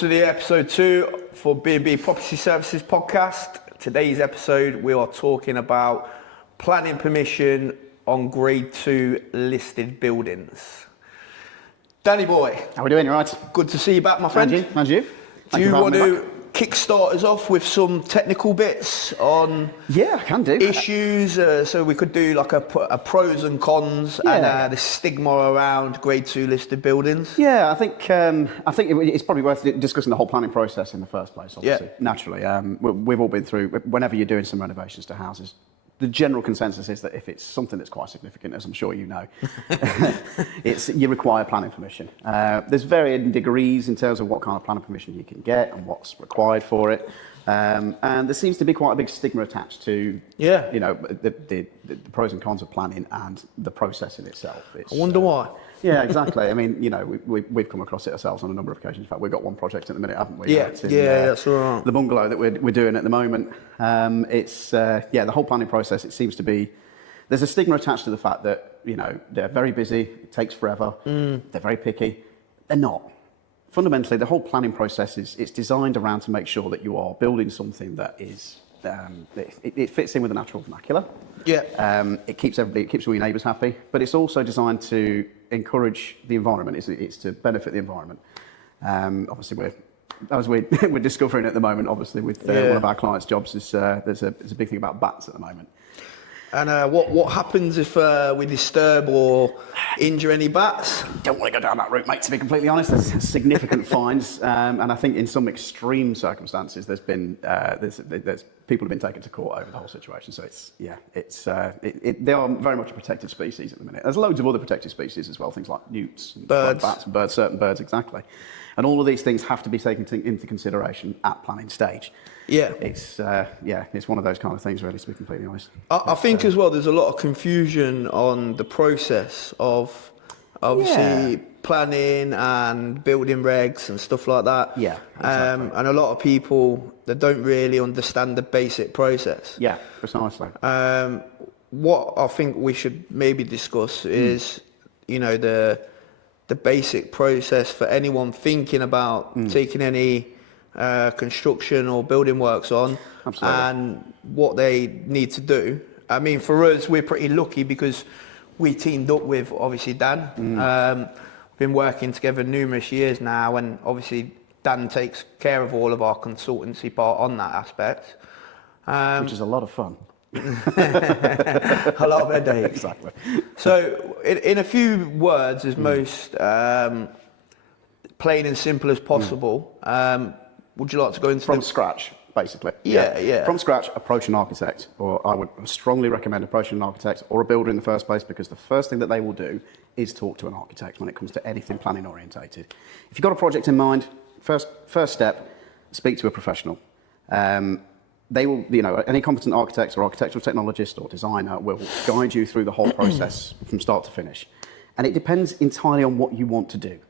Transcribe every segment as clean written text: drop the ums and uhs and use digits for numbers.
to the episode 2 for B&B Property Services podcast. Today's episode, we are talking about planning permission on grade 2 listed buildings. Danny boy. How are we doing? You right? Good to see you back, my friend. And you? Do you want to kickstart us off with some technical bits on I can do. issues? So we could do like a pros and cons and the stigma around grade 2 listed buildings. Yeah, I think it's probably worth discussing the whole planning process in the first place, obviously. Yeah. Naturally. We've all been through, whenever you're doing some renovations to houses, the general consensus is that if it's something that's quite significant, as I'm sure you know, you require planning permission. There's varying degrees in terms of what kind of planning permission you can get and what's required for it. And there seems to be quite a big stigma attached to, the pros and cons of planning and the process in itself. I wonder why. Yeah, exactly. I mean, we've come across it ourselves on a number of occasions. In fact, we've got one project at the minute, haven't we? That's right. The bungalow that we're doing at the moment. The whole planning process, it seems to be, there's a stigma attached to the fact that, they're very busy, it takes forever, they're very picky. They're not. Fundamentally, the whole planning process it's designed around to make sure that you are building something that is, it fits in with the natural vernacular. Yeah. It keeps all your neighbours happy, but it's also designed to encourage the environment. It's to benefit the environment. Obviously, we're discovering at the moment. Obviously, with one of our clients' jobs, there's a big thing about bats at the moment. And what happens if we disturb or injure any bats? Don't want to go down that route, mate, to be completely honest. There's significant fines, and I think in some extreme circumstances there's people have been taken to court over the whole situation. So they are very much a protected species at the minute. There's loads of other protected species as well, things like newts, and birds, bats, and birds, certain birds, exactly. And all of these things have to be taken into consideration at planning stage. Yeah. It's one of those kind of things, really, to be completely honest. I think as well there's a lot of confusion on the process of obviously planning and building regs and stuff like that. Yeah, exactly. And a lot of people that don't really understand the basic process. Yeah, precisely. What I think we should maybe discuss is, the basic process for anyone thinking about taking any construction or building works on. Absolutely. And what they need to do. I mean, for us, we're pretty lucky because we teamed up with, obviously, Dan. Been working together numerous years now, and obviously Dan takes care of all of our consultancy part on that aspect. Which is a lot of fun. A lot of headache. Exactly. So, in a few words, as most plain and simple as possible, would you like to go into From scratch, basically. Yeah. From scratch, approach an architect, or I would strongly recommend approaching an architect or a builder in the first place, because the first thing that they will do is talk to an architect when it comes to anything planning orientated. If you've got a project in mind, first step, speak to a professional. They will, any competent architect or architectural technologist or designer will guide you through the whole process from start to finish. And it depends entirely on what you want to do.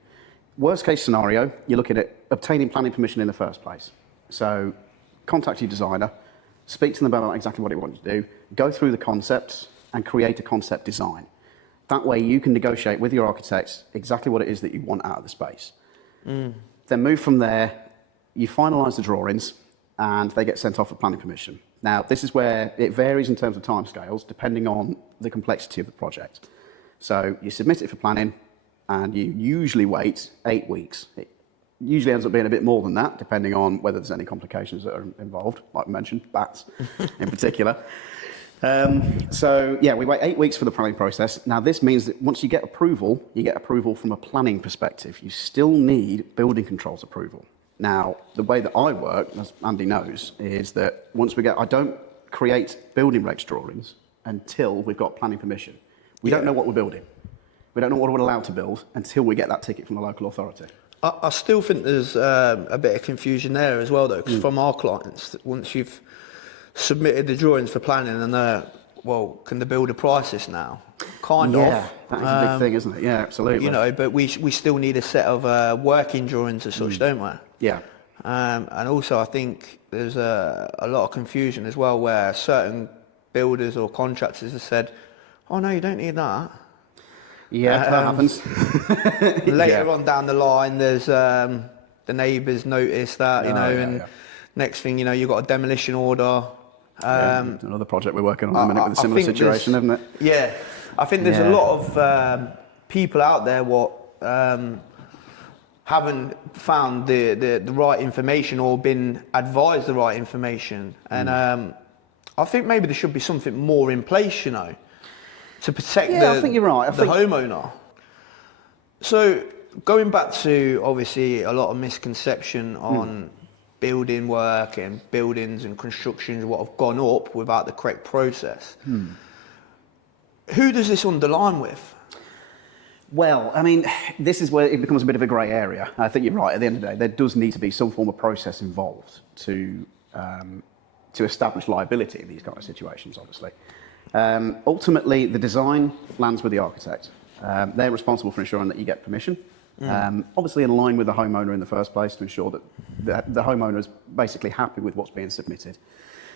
Worst case scenario, you're looking at obtaining planning permission in the first place. So contact your designer, speak to them about exactly what you want to do, go through the concepts and create a concept design. That way you can negotiate with your architects exactly what it is that you want out of the space. Then move from there, you finalise the drawings, and they get sent off for planning permission. Now, this is where it varies in terms of timescales, depending on the complexity of the project. So you submit it for planning, and you usually wait 8 weeks. It usually ends up being a bit more than that, depending on whether there's any complications that are involved, like we mentioned, bats in particular. We wait 8 weeks for the planning process. Now, this means that once you get approval from a planning perspective. You still need building controls approval. Now, the way that I work, as Andy knows, is that I don't create building regs drawings until we've got planning permission. We don't know what we're building. We don't know what we're allowed to build until we get that ticket from the local authority. I still think there's a bit of confusion there as well, though, because from our clients, once you've submitted the drawings for planning and can the builder price this now? Kind of. Yeah, that is a big thing, isn't it? Yeah, absolutely. But we still need a set of working drawings as such, don't we? Yeah. And also I think there's a lot of confusion as well, where certain builders or contractors have said, oh no, you don't need that. Yeah, that happens. Later on down the line, there's the neighbours notice that, you know, and next thing you know, you've got a demolition order. Another project we're working on at the minute with a similar situation, isn't it? Yeah, I think there's a lot of people out there what haven't found the right information or been advised the right information, and I think maybe there should be something more in place, you know, to protect I think you're right. the homeowner. So going back to obviously a lot of misconception on building work and buildings and constructions, what have gone up without the correct process. Who does this underline with? Well, I mean, this is where it becomes a bit of a grey area. I think you're right. At the end of the day, there does need to be some form of process involved to establish liability in these kind of situations, obviously. Ultimately, the design lands with the architect. They're responsible for ensuring that you get permission, obviously in line with the homeowner in the first place to ensure that the homeowner is basically happy with what's being submitted.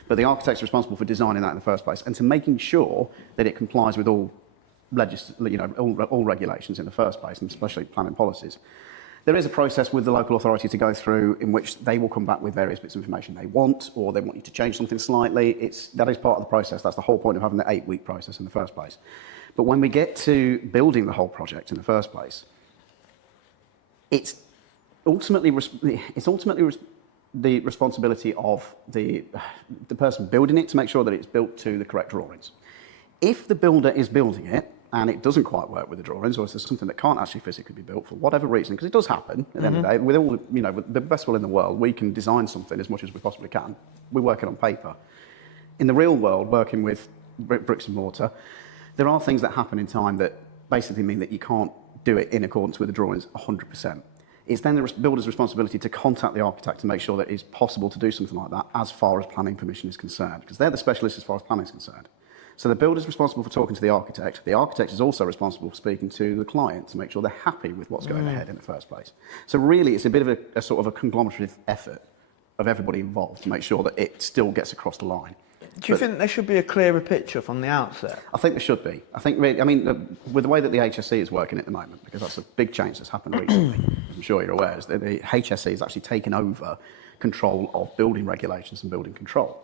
But the architect's responsible for designing that in the first place and to making sure that it complies with all regulations in the first place, and especially planning policies. There is a process with the local authority to go through in which they will come back with various bits of information they want, or they want you to change something slightly. That is part of the process. That's the whole point of having the 8-week process in the first place. But when we get to building the whole project in the first place, it's ultimately the responsibility of the person building it to make sure that it's built to the correct drawings. If the builder is building it and it doesn't quite work with the drawings, or if there's something that can't actually physically be built for whatever reason, because it does happen at the end of the day, with all, you know, with the best will in the world, we can design something as much as we possibly can. We work it on paper. In the real world, working with bricks and mortar, there are things that happen in time that basically mean that you can't do it in accordance with the drawings 100%. It's then the builder's responsibility to contact the architect to make sure that it's possible to do something like that as far as planning permission is concerned, because they're the specialists as far as planning is concerned. So the builder's responsible for talking to the architect. The architect is also responsible for speaking to the client to make sure they're happy with what's going ahead in the first place. So really, it's a bit of a sort of a conglomerative effort of everybody involved to make sure that it still gets across the line. Do you think there should be a clearer picture from the outset? I think there should be. I think, really, I mean, with the way that the HSE is working at the moment, because that's a big change that's happened recently, I'm sure you're aware, is that the HSE has actually taken over control of building regulations and building control.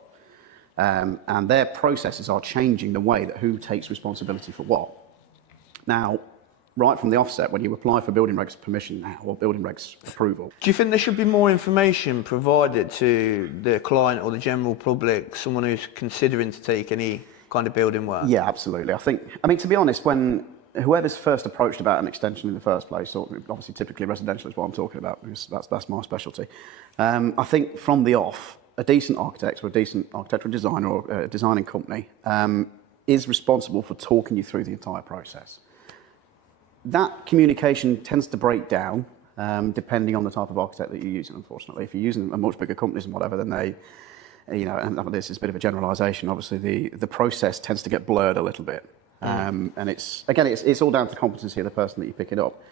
And their processes are changing the way that who takes responsibility for what. Now, right from the offset, when you apply for building regs permission now, or building regs approval. Do you think there should be more information provided to the client or the general public, someone who's considering to take any kind of building work? Yeah, absolutely. I mean, to be honest, when whoever's first approached about an extension in the first place, or obviously typically residential is what I'm talking about, because that's my specialty. I think from the off, a decent architect or a decent architectural designer or a designing company is responsible for talking you through the entire process. That communication tends to break down depending on the type of architect that you're using, unfortunately. If you're using a much bigger companies and whatever, then they, you know, and this is a bit of a generalisation, obviously the process tends to get blurred a little bit. And it's all down to the competency of the person that you pick it up.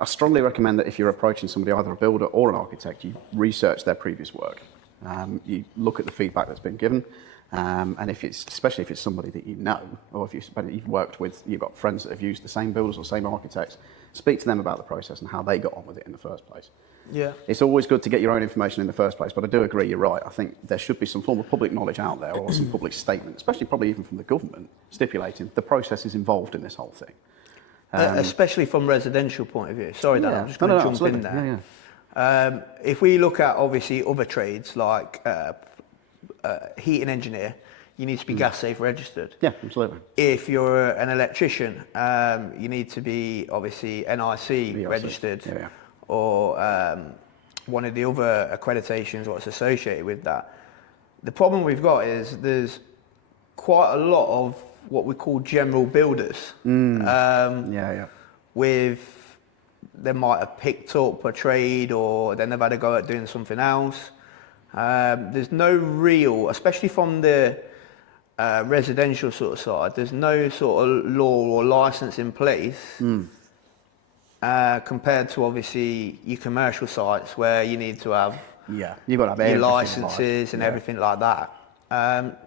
I strongly recommend that if you're approaching somebody, either a builder or an architect, you research their previous work. You look at the feedback that's been given, and especially if it's somebody that you know, or if you've worked with, you've got friends that have used the same builders or same architects, speak to them about the process and how they got on with it in the first place. Yeah. It's always good to get your own information in the first place, but I do agree, you're right. I think there should be some form of public knowledge out there, or some public statement, especially probably even from the government, stipulating the process is involved in this whole thing. Especially from residential point of view. Sorry, Dan, I'm just going to jump absolutely. in there. Yeah. If we look at obviously other trades like heating engineer, you need to be gas safe registered. Yeah, absolutely. If you're an electrician, you need to be obviously NIC registered, or one of the other accreditations what's associated with that. The problem we've got is there's quite a lot of what we call general builders. With they might have picked up a trade, or then they've had a go at doing something else. There's no real, especially from the residential sort of side, there's no sort of law or license in place compared to obviously your commercial sites where you need to have you've got to have your licenses and everything like that.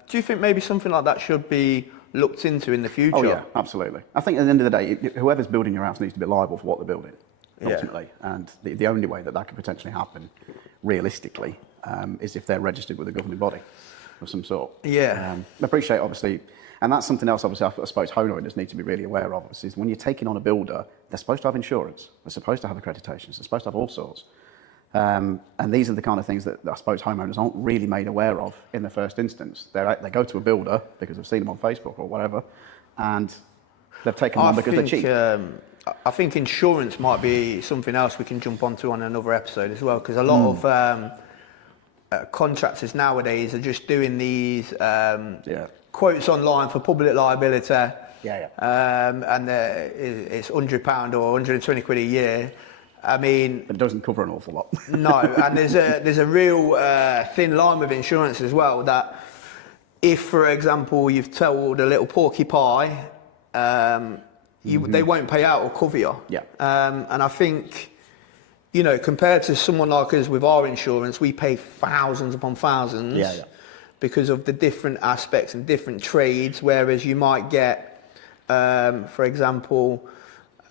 Do you think maybe something like that should be looked into in the future? Oh yeah, absolutely. I think at the end of the day, whoever's building your house needs to be liable for what they're building. ultimately. And the only way that that could potentially happen, realistically, is if they're registered with a governing body of some sort. Yeah. I appreciate, obviously, and that's something else, obviously, I suppose homeowners need to be really aware of, obviously, is when you're taking on a builder, they're supposed to have insurance, they're supposed to have accreditations, they're supposed to have all sorts. And these are the kind of things that I suppose homeowners aren't really made aware of in the first instance. They go to a builder because they've seen them on Facebook or whatever, and they've taken them on because they're cheap. I think insurance might be something else we can jump onto on another episode as well, because a lot of contractors nowadays are just doing these quotes online for public liability. And it's £100 or £120 a year. I mean, it doesn't cover an awful lot. No, and there's a real thin line with insurance as well. That if, for example, you've told a little porcupine, they won't pay out or cover you. And I think, you know, compared to someone like us with our insurance, we pay thousands upon thousands because of the different aspects and different trades. Whereas you might get, for example,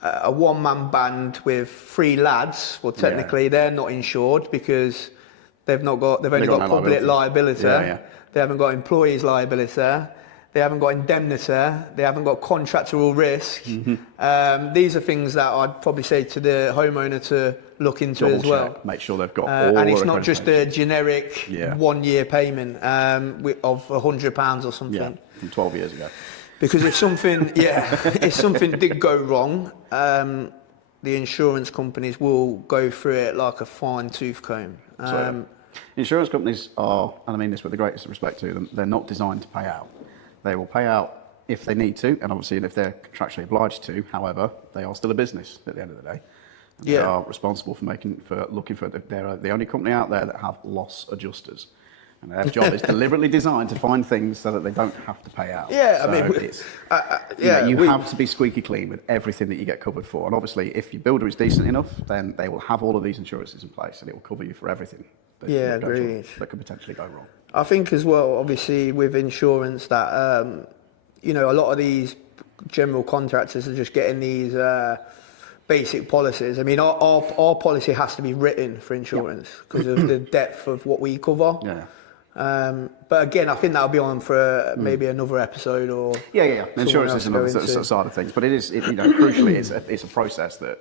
a one-man band with 3 lads. Well, technically they're not insured because they've only got public liability. They haven't got employees liability. They haven't got indemnity. They haven't got contractual risk. These are things that I'd probably say to the homeowner to look into as well. Make sure they've got all and it's not just a generic 1-year payment of £100 or something. From 12 years ago. Because if something, if something did go wrong, the insurance companies will go through it like a fine tooth comb. Insurance companies are, and I mean this with the greatest respect to them, they're not designed to pay out. They will pay out if they need to, and obviously if they're contractually obliged to. However, they are still a business at the end of the day. They are responsible for looking for. They're the only company out there that have loss adjusters. And their job is deliberately designed to find things so that they don't have to pay out. You have to be squeaky clean with everything that you get covered for. And obviously, if your builder is decent enough, then they will have all of these insurances in place, and it will cover you for everything that could potentially go wrong. I think as well, obviously, with insurance, that a lot of these general contractors are just getting these basic policies. I mean, our policy has to be written for insurance because of the depth of what we cover. But again, I think that'll be on for maybe another episode or Insurance is another side of things, but crucially, it's a process that,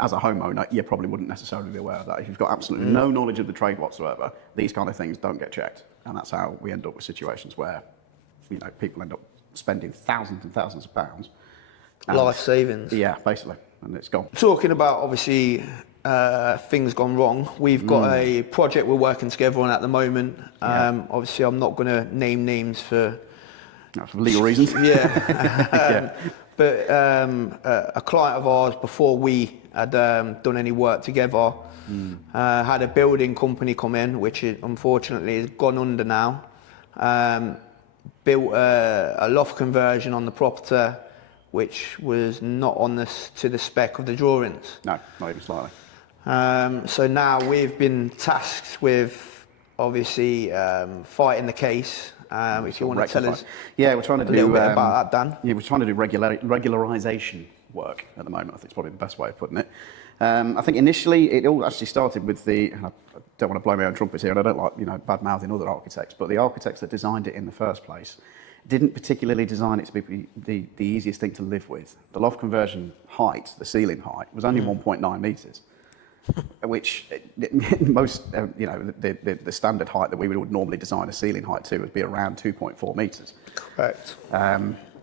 as a homeowner, you probably wouldn't necessarily be aware of that. If you've got absolutely no knowledge of the trade whatsoever, these kind of things don't get checked, and that's how we end up with situations where, people end up spending thousands and thousands of pounds. Life savings. Yeah, basically, and it's gone. Talking about obviously. Things gone wrong. We've got a project we're working together on at the moment. Obviously, I'm not going to name names for legal reasons. But a client of ours, before we had done any work together, had a building company come in, which unfortunately has gone under now. Built a loft conversion on the property, which was not to the spec of the drawings. No, not even slightly. So now we've been tasked with obviously fighting the case. If you want to tell us we're trying to do a little bit about that, Dan. Yeah, we're trying to do regularisation work at the moment. I think it's probably the best way of putting it. I think initially it all actually started with I don't want to blow my own trumpets here, and I don't like bad-mouthing other architects, but the architects that designed it in the first place didn't particularly design it to be the easiest thing to live with. The loft conversion height, the ceiling height, was only 1.9 metres. Which most, the standard height that we would normally design a ceiling height to would be around 2.4 metres. Correct.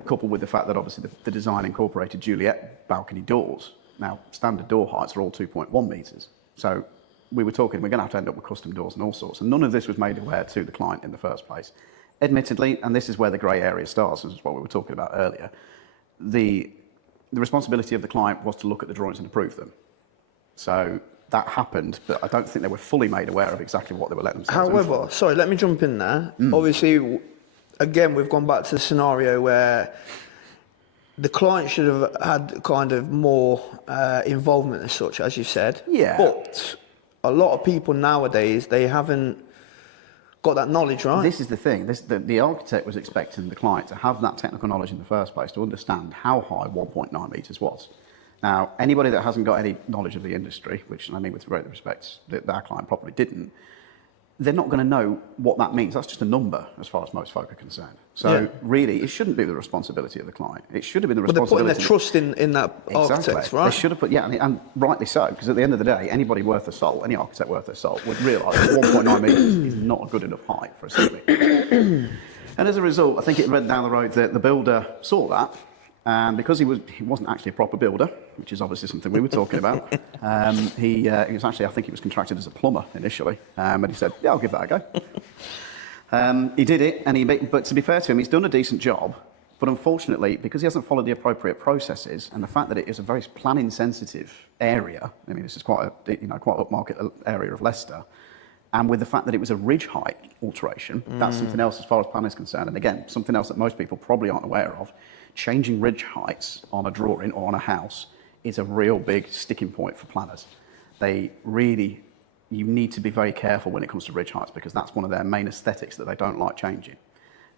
Coupled with the fact that obviously the design incorporated Juliet balcony doors. Now, standard door heights are all 2.1 metres. So we were talking, we're going to have to end up with custom doors and all sorts. And none of this was made aware to the client in the first place. Admittedly, and this is where the grey area starts, this is what we were talking about earlier, the responsibility of the client was to look at the drawings and approve them. So that happened, but I don't think they were fully made aware of exactly what they were letting themselves in for. Sorry, let me jump in there. Obviously, again, we've gone back to the scenario where the client should have had kind of more involvement as such, as you said. Yeah. But a lot of people nowadays, they haven't got that knowledge, right? This is the thing. The architect was expecting the client to have that technical knowledge in the first place to understand how high 1.9 metres was. Now, anybody that hasn't got any knowledge of the industry, which I mean with great respect, that our client probably didn't, they're not going to know what that means. That's just a number as far as most folk are concerned. So really, it shouldn't be the responsibility of the client. It should have been the responsibility. They're putting their trust in that architect, right? They should have put, and rightly so, because at the end of the day, anybody worth their salt, any architect worth their salt, would realise that 1.9 metres is not a good enough height for a ceiling. And as a result, I think it read down the road that the builder saw that, and because he wasn't actually a proper builder, which is obviously something we were talking about, he was actually, I think he was contracted as a plumber initially, and he said, yeah, I'll give that a go. He did it, but to be fair to him, he's done a decent job, but unfortunately, because he hasn't followed the appropriate processes, and the fact that it is a very planning-sensitive area, I mean, this is quite upmarket area of Leicester, and with the fact that it was a ridge height alteration, that's something else as far as planning is concerned, and again, something else that most people probably aren't aware of. Changing ridge heights on a drawing or on a house is a real big sticking point for planners. You need to be very careful when it comes to ridge heights, because that's one of their main aesthetics that they don't like changing.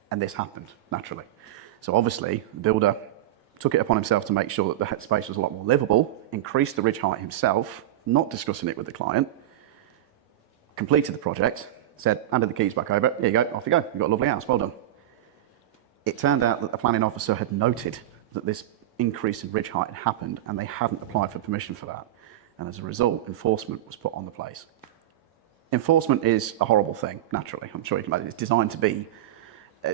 And this happened, naturally. So obviously, the builder took it upon himself to make sure that the space was a lot more livable, increased the ridge height himself, not discussing it with the client, completed the project, said, handed the keys back over, here you go, off you go, you've got a lovely house, well done. It turned out that the planning officer had noted that this increase in ridge height had happened, and they hadn't applied for permission for that. And as a result, enforcement was put on the place. Enforcement is a horrible thing, naturally. I'm sure you can imagine. It's designed to be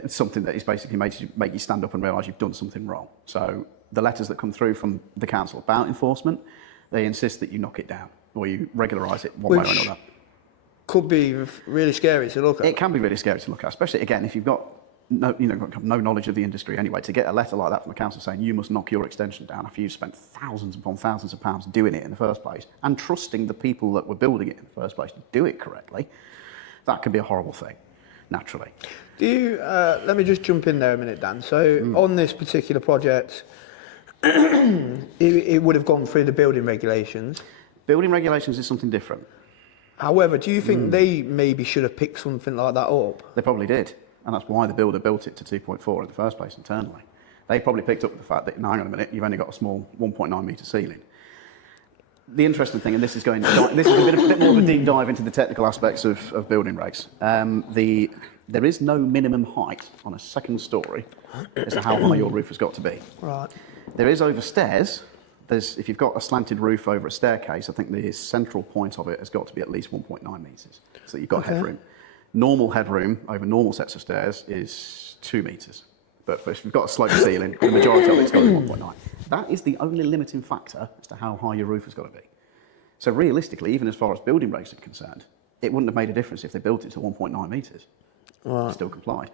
something that is basically make you stand up and realise you've done something wrong. So the letters that come through from the council about enforcement, they insist that you knock it down or you regularise it one way or another. Could be really scary to look at. It can be really scary to look at, especially, again, if you've got no knowledge of the industry anyway. To get a letter like that from the council saying you must knock your extension down after you've spent thousands upon thousands of pounds doing it in the first place and trusting the people that were building it in the first place to do it correctly, that can be a horrible thing, naturally. Do you, let me just jump in there a minute, Dan. So on this particular project, it would have gone through the building regulations. Building regulations is something different. However, do you think they maybe should have picked something like that up? They probably did. And that's why the builder built it to 2.4 in the first place internally. They probably picked up the fact that, hang on a minute, you've only got a small 1.9 metre ceiling. The interesting thing, and this is a bit more of a deep dive into the technical aspects of building regs. There is no minimum height on a second storey as to how high your roof has got to be. Right. There is over stairs. If you've got a slanted roof over a staircase, I think the central point of it has got to be at least 1.9 metres, so that you've got headroom. Normal headroom over normal sets of stairs is 2 metres. But if you've got a sloped ceiling, the majority of it's got to be 1.9. That is the only limiting factor as to how high your roof has got to be. So realistically, even as far as building regs are concerned, it wouldn't have made a difference if they built it to 1.9 metres. Right. It still complied.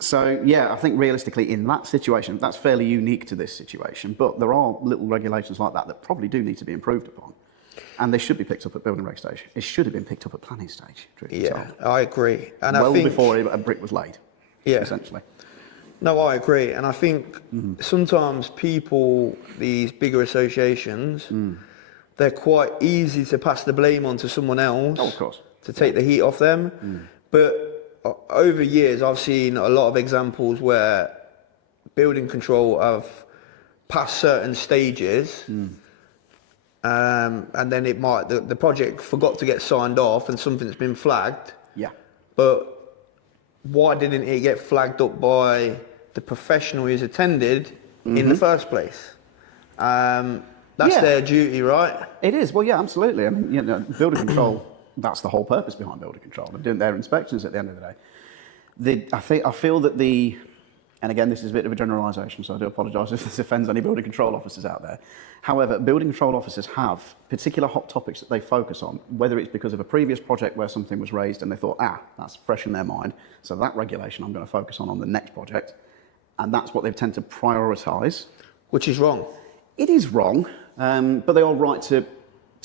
So yeah, I think realistically in that situation, that's fairly unique to this situation, but there are little regulations like that probably do need to be improved upon. And they should be picked up at building reg stage. It should have been picked up at planning stage. Yeah, I agree. And I think before a brick was laid, essentially. No, I agree. And I think sometimes people, these bigger associations, they're quite easy to pass the blame on to someone else. Oh, of course. To take the heat off them. But over years, I've seen a lot of examples where building control have passed certain stages. And then it might the project forgot to get signed off and something's been flagged. Yeah. But why didn't it get flagged up by the professional who's attended in the first place? That's their duty, right? It is. Well, yeah, absolutely. I mean, building control, that's the whole purpose behind building control. They're doing their inspections at the end of the day. I feel that and again, this is a bit of a generalisation, so I do apologise if this offends any building control officers out there. However, building control officers have particular hot topics that they focus on, whether it's because of a previous project where something was raised and they thought, that's fresh in their mind, so that regulation I'm going to focus on the next project. And that's what they tend to prioritise. Which is wrong. It is wrong, but they are right to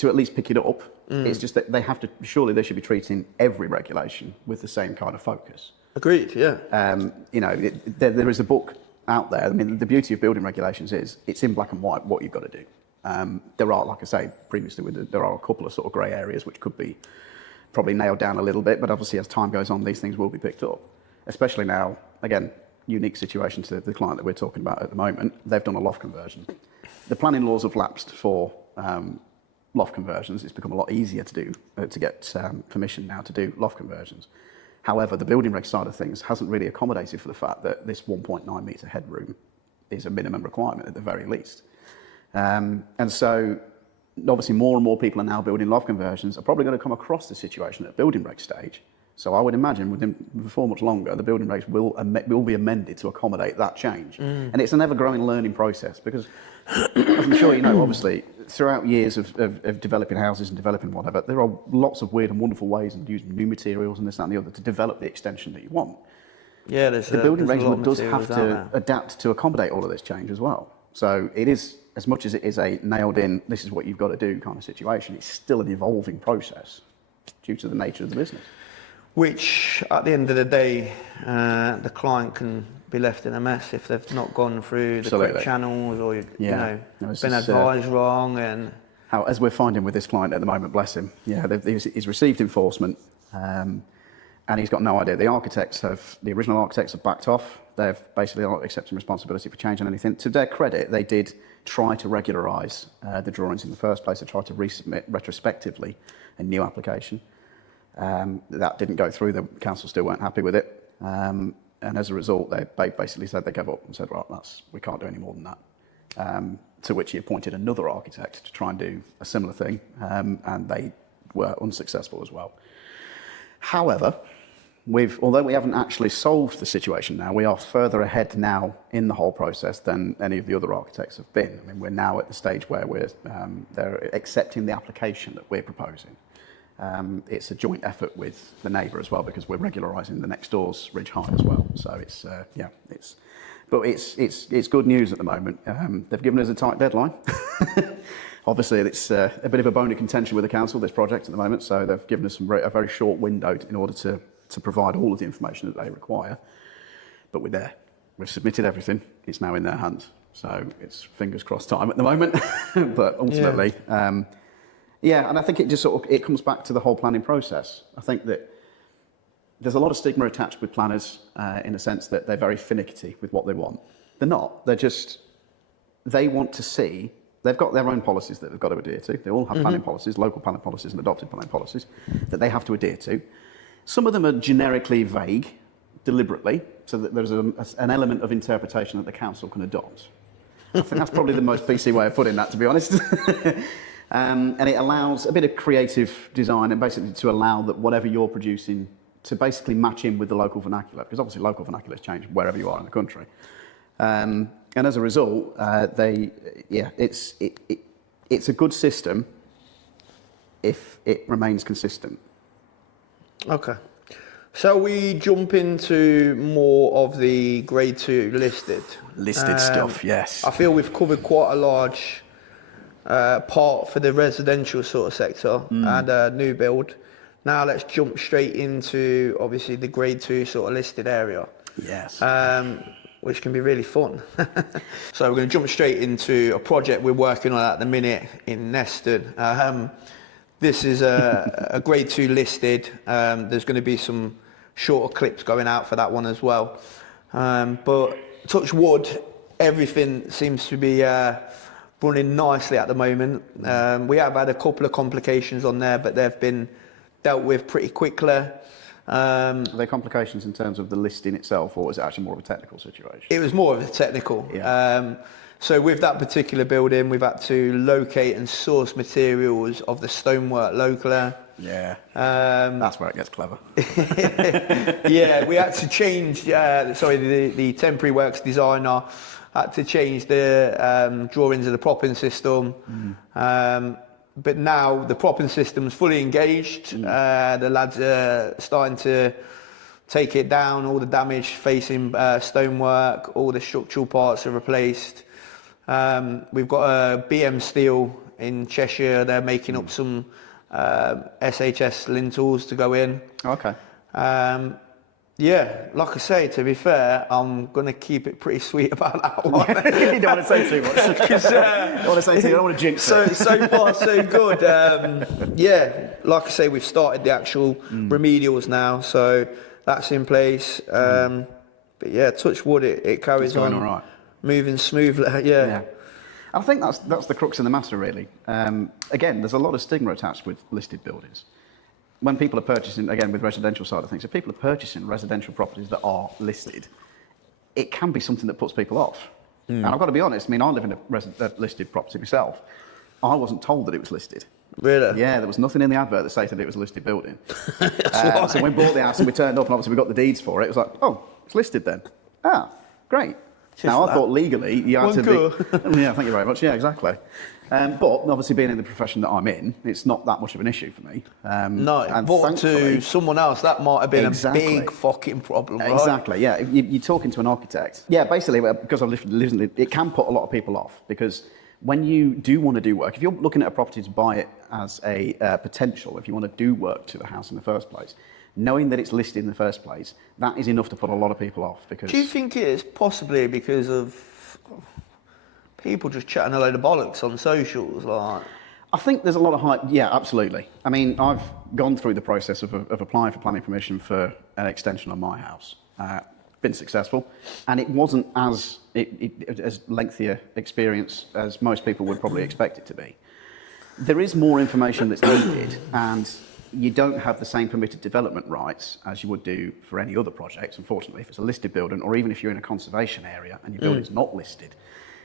at least pick it up. It's just that surely they should be treating every regulation with the same kind of focus. Agreed, yeah. There is a book out there. I mean, the beauty of building regulations is it's in black and white what you've got to do. There are, like I say previously, there are a couple of sort of grey areas which could be probably nailed down a little bit, but obviously as time goes on, these things will be picked up. Especially now, again, unique situation to the client that we're talking about at the moment. They've done a loft conversion. The planning laws have lapsed for loft conversions. It's become a lot easier to do to get permission now to do loft conversions. However, the building reg side of things hasn't really accommodated for the fact that this 1.9 metre headroom is a minimum requirement at the very least. And so obviously more and more people are now building loft conversions are probably going to come across the situation at building reg stage. So I would imagine before much longer, the building regs will be amended to accommodate that change. And it's an ever-growing learning process because, as I'm sure you know, obviously, throughout years of developing houses and developing whatever, there are lots of weird and wonderful ways of using new materials and this, that and the other to develop the extension that you want. Yeah, the building regs does have to adapt to accommodate all of this change as well. So it is, as much as it is a nailed-in, this is what you've got to do kind of situation, it's still an evolving process due to the nature of the business. Which, at the end of the day, the client can be left in a mess if they've not gone through the correct channels or been advised wrong. And as we're finding with this client at the moment, bless him, he's received enforcement and he's got no idea. The original architects have backed off. They've basically not accepting responsibility for changing anything. To their credit, they did try to regularise the drawings in the first place. They tried to resubmit retrospectively a new application. That didn't go through. The council still weren't happy with it, and as a result, they basically said they gave up and said, "Right, we can't do any more than that." To which he appointed another architect to try and do a similar thing, and they were unsuccessful as well. However, although we haven't actually solved the situation now, we are further ahead now in the whole process than any of the other architects have been. I mean, we're now at the stage where they're accepting the application that we're proposing. It's a joint effort with the neighbour as well because we're regularising the next door's ridge height as well. So it's good news at the moment. They've given us a tight deadline. Obviously, it's a bit of a bone of contention with the council, this project at the moment. So they've given us a very short window in order to provide all of the information that they require. But we're there. We've submitted everything. It's now in their hands. So it's fingers crossed time at the moment. But ultimately. And I think it just it comes back to the whole planning process. I think that there's a lot of stigma attached with planners in the sense that they're very finicky with what they want. They're not. They want to see, they've got their own policies that they've got to adhere to. They all have planning policies, local planning policies and adopted planning policies that they have to adhere to. Some of them are generically vague, deliberately, so that there's an element of interpretation that the council can adopt. I think that's probably the most PC way of putting that, to be honest. And it allows a bit of creative design and basically to allow that whatever you're producing to basically match in with the local vernacular, because obviously local vernaculars change wherever you are in the country. And as a result, it's a good system if it remains consistent. Okay. So we jump into more of the grade 2 listed Stuff, yes. I feel we've covered quite a large part for the residential sort of sector and new build. Now let's jump straight into obviously the grade 2 sort of listed area. Yes. Which can be really fun. So we're going to jump straight into a project we're working on at the minute in Neston. This is a grade 2 listed. There's going to be some shorter clips going out for that one as well. But touch wood, everything seems to be running nicely at the moment. We have had a couple of complications on there, but they've been dealt with pretty quickly. Are they complications in terms of the listing itself, or is it actually more of a technical situation? It was more of a technical. Yeah. So with that particular building, we've had to locate and source materials of the stonework locally. Yeah, that's where it gets clever. Yeah, we had to change, the temporary works designer had to change the drawings of the propping system. But now the propping system's fully engaged. The lads are starting to take it down, all the damage facing stonework, all the structural parts are replaced. We've got a BM Steel in Cheshire. They're making up some SHS lintels to go in. Okay. Yeah, like I say, to be fair, I'm going to keep it pretty sweet about that one. You don't want to say too much. I don't want to jinx it. So far, so good. Yeah, like I say, we've started the actual remedials now, so that's in place. But But yeah, touch wood, it carries It's going on all right. moving smoothly. Yeah. I think that's the crux of the matter, really. Again, there's a lot of stigma attached with listed buildings. When people are purchasing, again, with residential side of things, if people are purchasing residential properties that are listed, it can be something that puts people off. And I've got to be honest, I mean, I live in a listed property myself. I wasn't told that it was listed. Really? Yeah, there was nothing in the advert that stated it was a listed building. So when we bought the house and we turned up and obviously we got the deeds for it, it was like, oh, it's listed then. Ah, great. Now, I thought legally you had to be... Yeah, thank you very much. Yeah, exactly. But obviously being in the profession that I'm in, it's not that much of an issue for me. No, and but to someone else, that might have been a big fucking problem, right? Exactly, yeah. You're talking to an architect. Yeah, basically, because I've lived in it, it can put a lot of people off because when you do want to do work, if you're looking at a property to buy it as a potential, if you want to do work to the house in the first place, knowing that it's listed in the first place, that is enough to put a lot of people off. Because do you think it is possibly because of people just chatting a load of bollocks on socials? Like, I think there's a lot of hype. Yeah, absolutely. I mean, I've gone through the process of applying for planning permission for an extension on my house. Been successful, and it wasn't as lengthier experience as most people would probably expect it to be. There is more information that's needed, and you don't have the same permitted development rights as you would do for any other project. Unfortunately, if it's a listed building, or even if you're in a conservation area and your building's not listed,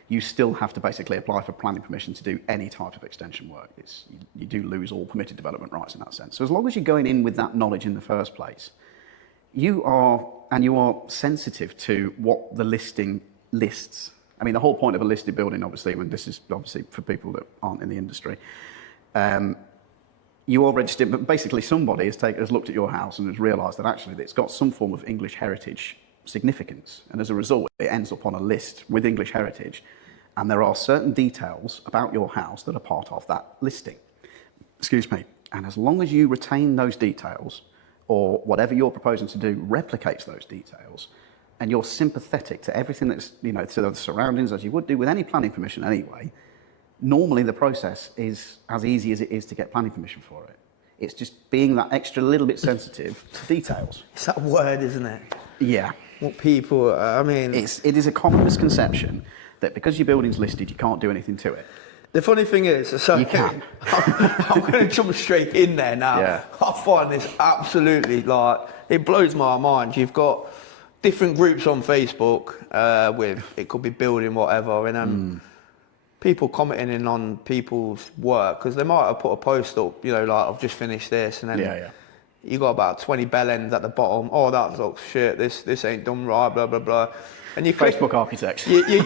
you still have to basically apply for planning permission to do any type of extension work. You do lose all permitted development rights in that sense. So as long as you're going in with that knowledge in the first place, you are sensitive to what the listing lists. I mean, the whole point of a listed building, obviously, when this is obviously for people that aren't in the industry, you are registered, but basically somebody has looked at your house and has realised that actually it's got some form of English heritage significance, and as a result, it ends up on a list with English heritage, and there are certain details about your house that are part of that listing. Excuse me. And as long as you retain those details, or whatever you're proposing to do replicates those details, and you're sympathetic to everything that's, to the surroundings, as you would do with any planning permission anyway, normally the process is as easy as it is to get planning permission for it. It's just being that extra little bit sensitive to details. It's that word, isn't it? Yeah. What people, I mean... It is a common misconception that because your building's listed, you can't do anything to it. The funny thing is, so you can. I'm going to jump straight in there now. Yeah. I find this absolutely, it blows my mind. You've got different groups on Facebook with, it could be building, whatever, and people commenting on people's work, because they might have put a post up, I've just finished this, and then you got about 20 bell ends at the bottom. Oh, that looks shit, this ain't done right, blah, blah, blah. And you click, Facebook architects. You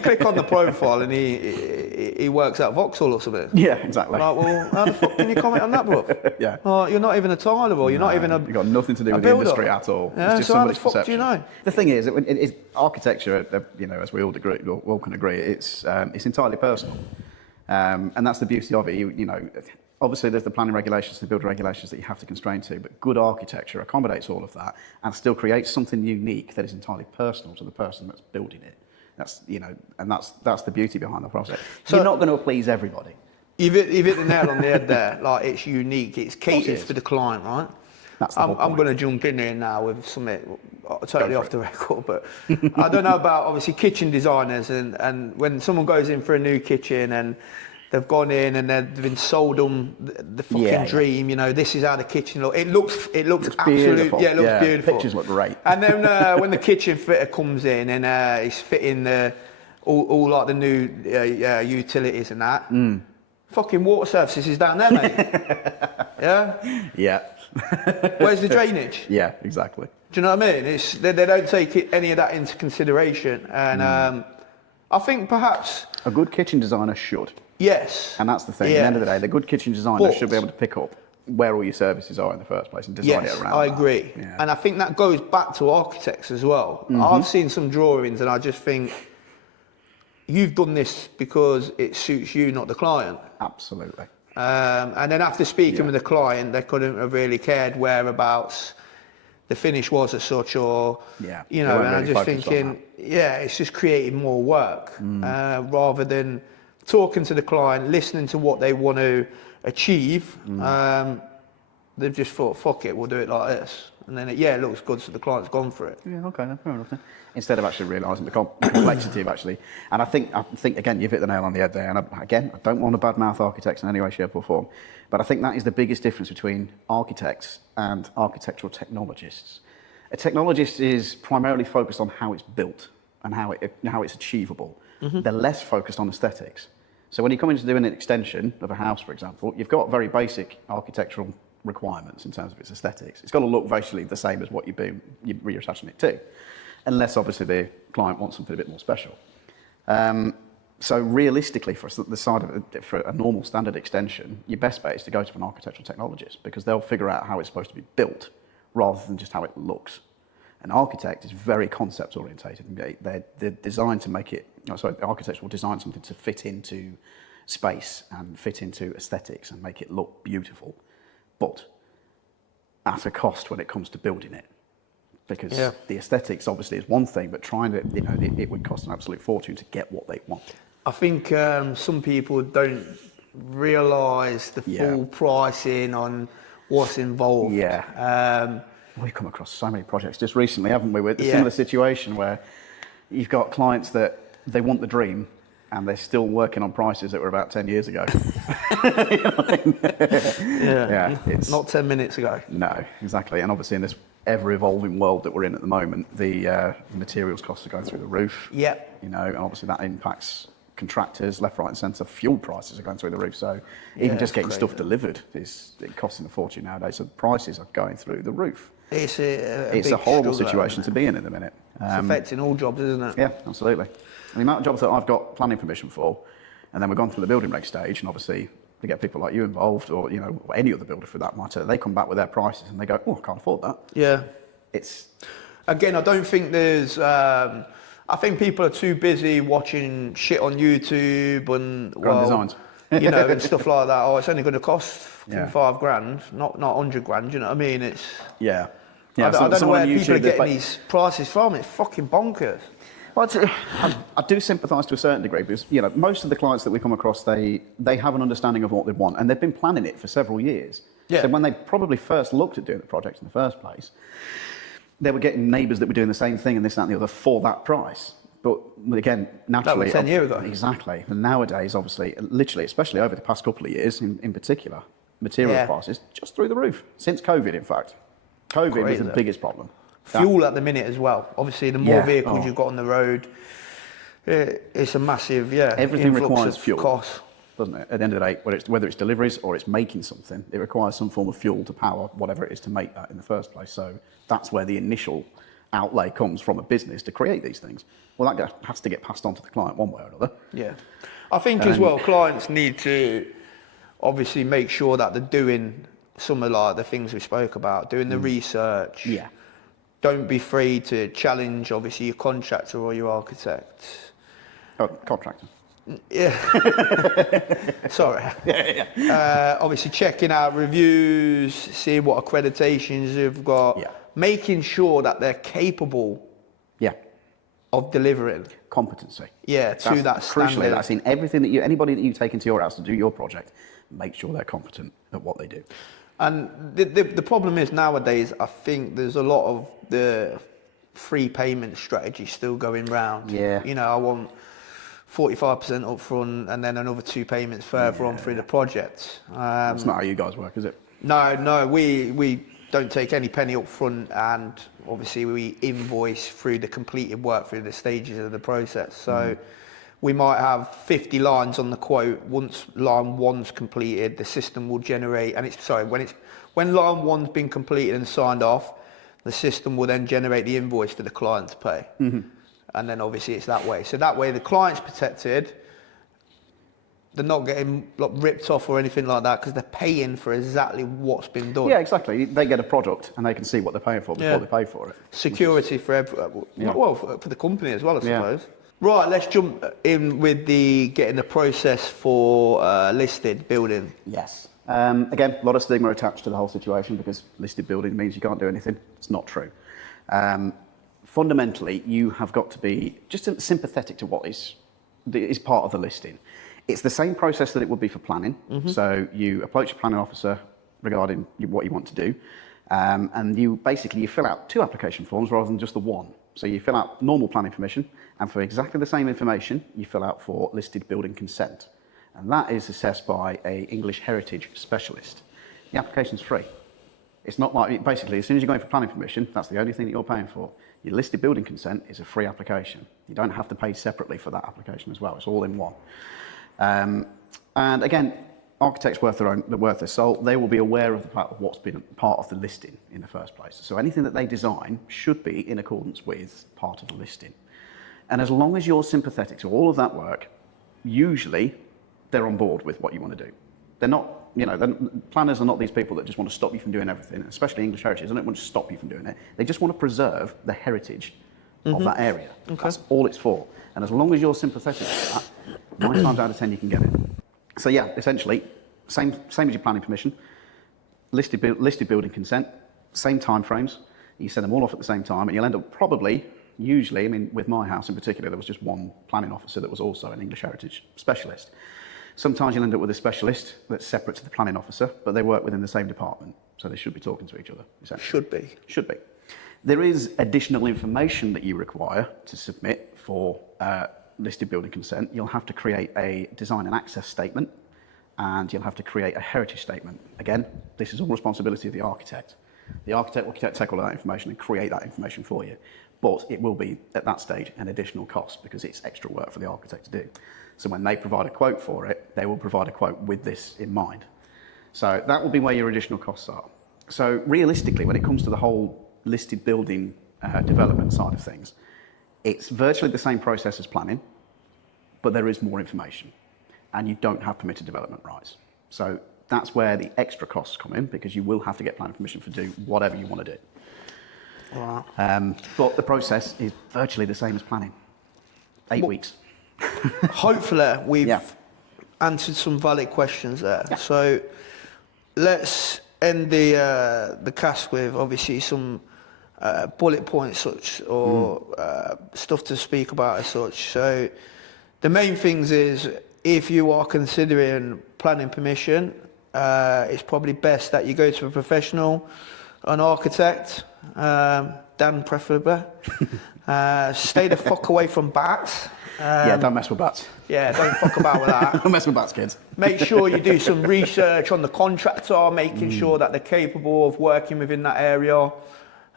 click on the profile and he works out Vauxhall or something. Yeah, exactly. Like, well, how the fuck can you comment on that, bro? Yeah. Oh, you're not even a tiler, or you're not even a... You've got nothing to do with the industry at all. Yeah, it's just so how the somebody's fuck perception. do you know? The thing is, architecture, as we all can agree, it's entirely personal. And that's the beauty of it. Obviously, there's the planning regulations, the building regulations that you have to constrain to, but good architecture accommodates all of that and still creates something unique that is entirely personal to the person that's building it. That's and that's the beauty behind the process. So you're not going to please everybody. You've hit the nail on the head there. Like, it's unique, it's catered for the client, right? That's the whole point. I'm going to jump in here now with something totally off the record, but I don't know about obviously kitchen designers and when someone goes in for a new kitchen and they've gone in and they've been sold them the fucking dream. This is how the kitchen looks. It looks absolutely beautiful. Beautiful. Pictures look great. And then when the kitchen fitter comes in and he's fitting all like the new utilities and that, fucking water surfaces is down there, mate. Yeah. Yeah. Where's the drainage? Yeah, exactly. Do you know what I mean? They don't take any of that into consideration, and I think perhaps a good kitchen designer should. Yes. And that's the thing. At the end of the day, the good kitchen designer should be able to pick up where all your services are in the first place and design it around I agree. Yeah. And I think that goes back to architects as well. I've seen some drawings and I just think, you've done this because it suits you, not the client. Absolutely. And then after speaking with the client, they couldn't have really cared whereabouts the finish was as such, or, and I'm just thinking, it's just creating more work rather than talking to the client, listening to what they want to achieve. They've just thought, fuck it, we'll do it like this. And then it looks good, so the client's gone for it. Yeah, okay, fair enough then. Instead of actually realising the complexity of actually, and I think again you've hit the nail on the head there. And I don't want to badmouth architects in any way, shape or form, but I think that is the biggest difference between architects and architectural technologists. A technologist is primarily focused on how it's built and how it's achievable. They're less focused on aesthetics. So when you come into doing an extension of a house, for example, you've got very basic architectural requirements in terms of its aesthetics. It's got to look visually the same as what you're attaching it to, unless obviously the client wants something a bit more special. So realistically, for a normal standard extension, your best bet is to go to an architectural technologist, because they'll figure out how it's supposed to be built rather than just how it looks. An architect is very concept orientated. They're designed to make it. The architects will design something to fit into space and fit into aesthetics and make it look beautiful, but at a cost when it comes to building it. Because the aesthetics obviously is one thing, but trying to, it would cost an absolute fortune to get what they want. I think some people don't realise the full pricing on what's involved. Yeah. We've come across so many projects just recently, haven't we? With a similar situation where you've got clients that they want the dream and they're still working on prices that were about 10 years ago. You know what I mean? It's not 10 minutes ago. No, exactly. And obviously in this ever-evolving world that we're in at the moment, the materials costs are going through the roof. Yeah. And obviously that impacts contractors, left, right and centre. Fuel prices are going through the roof. So even just getting stuff delivered is costing a fortune nowadays. So prices are going through the roof. It's a horrible situation to be in the minute. It's affecting all jobs, isn't it? Yeah, absolutely. And the amount of jobs that I've got planning permission for, and then we've gone through the building reg stage, and obviously they get people like you involved, or or any other builder for that matter. They come back with their prices and they go, "Oh, I can't afford that." Yeah. It's again, I don't think there's. I think people are too busy watching shit on YouTube and designs. And stuff like that. Oh, it's only going to cost $5,000, not 100 grand. You know what I mean? It's yeah. I don't know where people are getting these prices from. It's fucking bonkers. Well, I do sympathise to a certain degree, because most of the clients that we come across, they have an understanding of what they want, and they've been planning it for several years. Yeah. So when they probably first looked at doing the project in the first place, they were getting neighbours that were doing the same thing and this, that and the other for that price. But again, naturally... That was 10 years ago. Exactly. And nowadays, obviously, literally, especially over the past couple of years in particular, material prices just through the roof. Since COVID, in fact. COVID was the biggest problem. Fuel at the minute as well. Obviously, the more vehicles you've got on the road, it's a massive, everything requires fuel, cost, doesn't it? At the end of the day, whether it's deliveries or it's making something, it requires some form of fuel to power whatever it is to make that in the first place. So that's where the initial outlay comes from a business to create these things. Well, that has to get passed on to the client one way or another. Yeah. I think as well, clients need to obviously make sure that they're doing some of like the things we spoke about, doing the research. Yeah. Don't be free to challenge, obviously, your contractor or your architect. Oh, contractor. Yeah. Sorry. Obviously, checking out reviews, seeing what accreditations you've got, making sure that they're capable of delivering. Competency. Yeah, to that standard. Crucially, that's in everything that anybody that you take into your house to do your project, make sure they're competent at what they do. And the problem is nowadays, I think there's a lot of the free payment strategy still going round. Yeah. I want 45% up front and then another 2 payments further on through the project. That's not how you guys work, is it? No, we don't take any penny up front, and obviously we invoice through the completed work through the stages of the process. So we might have 50 lines on the quote. Once line 1's completed, the system will generate, and when line 1's been completed and signed off, the system will then generate the invoice for the client to pay. And then obviously it's that way. So that way the client's protected. They're not getting ripped off or anything like that, because they're paying for exactly what's been done. Yeah, exactly. They get a product and they can see what they're paying for before they pay for it. Security for for the company as well, I suppose. Right, let's jump in with getting the process for listed building. Yes. Again, a lot of stigma attached to the whole situation, because listed building means you can't do anything. It's not true. Fundamentally, you have got to be just sympathetic to what is part of the listing. It's the same process that it would be for planning. So you approach your planning officer regarding what you want to do. And you fill out 2 application forms rather than just the one. So you fill out normal planning permission, and for exactly the same information, you fill out for listed building consent. And that is assessed by an English heritage specialist. The application's free. It's not like, basically, as soon as you're going for planning permission, that's the only thing that you're paying for. Your listed building consent is a free application. You don't have to pay separately for that application as well. It's all in one. And again, architects worth their salt. They will be aware of the fact of what's been part of the listing in the first place. So anything that they design should be in accordance with part of the listing. And as long as you're sympathetic to all of that work, usually they're on board with what you want to do. They're not, planners are not these people that just want to stop you from doing everything, especially English heritage. They don't want to stop you from doing it. They just want to preserve the heritage of that area. Okay. That's all it's for. And as long as you're sympathetic to that, 9 times out of 10 you can get it. So yeah, essentially, same as your planning permission, listed building consent, same time frames. You send them all off at the same time, and you'll end up probably, usually, with my house in particular, there was just one planning officer that was also an English heritage specialist. Sometimes you'll end up with a specialist that's separate to the planning officer, but they work within the same department, so they should be talking to each other. Should be. Should be. There is additional information that you require to submit for listed building consent. You'll have to create a design and access statement, and you'll have to create a heritage statement. Again, this is all responsibility of the architect. The architect will take all of that information and create that information for you. But it will be, at that stage, an additional cost because it's extra work for the architect to do. So when they provide a quote for it, they will provide a quote with this in mind. So that will be where your additional costs are. So realistically, when it comes to the whole listed building development side of things, it's virtually the same process as planning, but there is more information, and you don't have permitted development rights. So that's where the extra costs come in, because you will have to get planning permission to do whatever you want to do. Wow. But the process is virtually the same as planning. 8 weeks. Hopefully we've answered some valid questions there. Yeah. So let's end the cast with obviously some bullet points such, or stuff to speak about as such. So the main things is, if you are considering planning permission, it's probably best that you go to a professional, an architect, Dan preferably. Stay the fuck away from bats. Don't mess with bats. Yeah, don't fuck about with that. Don't mess with bats, kids. Make sure you do some research on the contractor, making sure that they're capable of working within that area.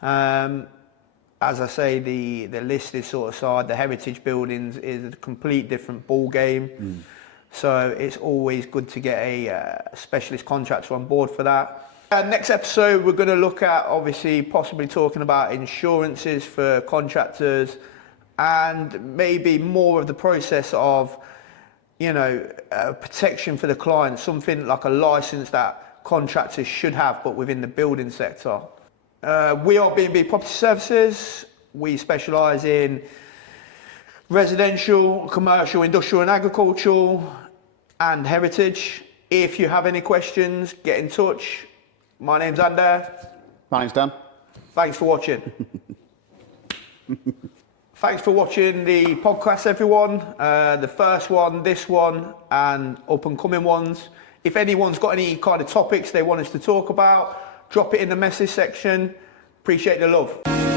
As I say, the listed sort of side, the heritage buildings is a complete different ball game. So it's always good to get a specialist contractor on board for that. Next episode, we're going to look at obviously possibly talking about insurances for contractors, and maybe more of the process of, protection for the client, something like a license that contractors should have, but within the building sector. We are B&B Property Services. We specialise in residential, commercial, industrial and agricultural, and heritage. If you have any questions, get in touch. My name's Andy. My name's Dan. Thanks for watching. Thanks for watching the podcast, everyone. The first one, this one, and up and coming ones. If anyone's got any kind of topics they want us to talk about, drop it in the message section. Appreciate the love.